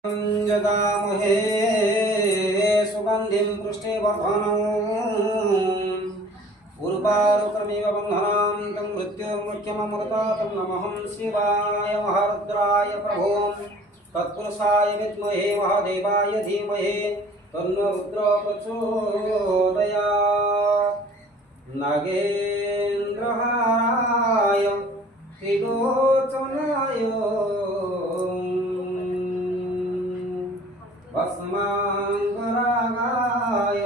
जगामहे सुगन्धिं पुष्टिवर्धनम् उर्वारुकमिव बन्धनां तं मृत्युमुख्यममृता तं नमः शिवाय महारुद्राय प्रभो तत्पुरुषाय विद्महे महादेवाय धीमहि तन्नो रुद्रो प्रचोदयात्। नागेन्द्रहाराय त्रिलोचनाय भस्माङ्गरागाय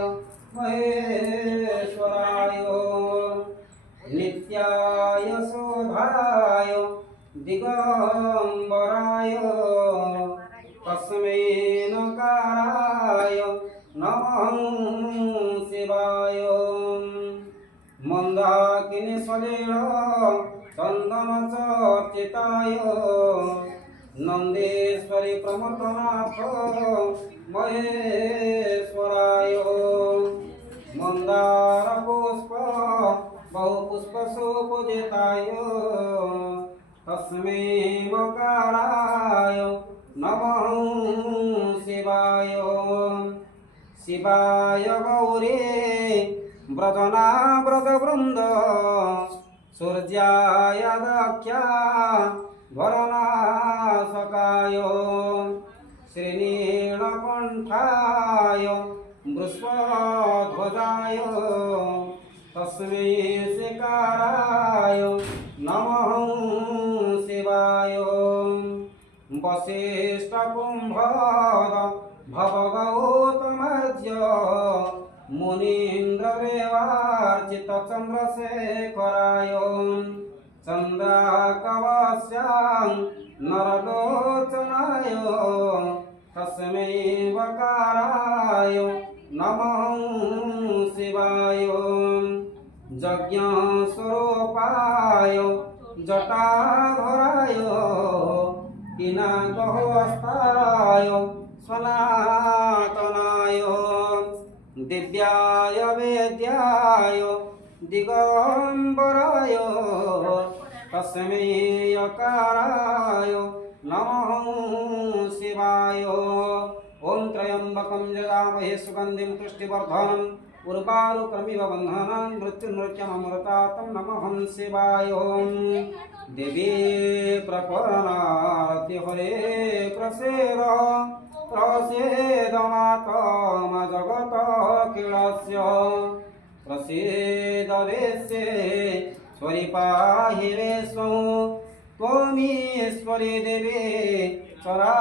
महेश्वराय नित्याय शोभाय दिगम्बराय तस्मै नकाराय नमः शिवाय। मन्दाकिनीश्वरेण चन्दनचर्चिताय नन्देश्वरी प्रमथनाथ महेश्वराय मंदार पुष्प बहुपुष्प सुपूजिताय तस्मै मकाराय नमः शिवाय। शिवाय गौरी व्रजना व्रतवृन्द सूर्याय दक्षा वरनाशकाय श्रीनीलकण्ठाय वृषध्वजाय तस्मै शिकाराय नमः शिवाय। वसिष्ठकुम्भद भवगौतमर्य मुनीन्द्रदेवार्चितचन्द्रशेखराय चन्द्राकवस्यां नरलोचनाय तस्मै वकाराय नमः शिवाय। यज्ञस्वरूपाय जटाधराय पिनाकहस्ताय सनातनाय दिव्याय वेद्याय दिगम्बराय तस्मै यकाराय नमः शिवाय। ओं त्र्यम्बकं यजामहे सुगन्धिं पुष्टिवर्धनम् उर्वारुकमिव बन्धनान् मृत्युर्मुख्यममृतातं नमः शिवाय। देवी प्रकरणार्ति हरे प्रसेद प्रसेद मातम जगतखिलस्य प्रसीद वेश्येश्वरि पाहि विष्णु त्वमीश्वरि देवी चरा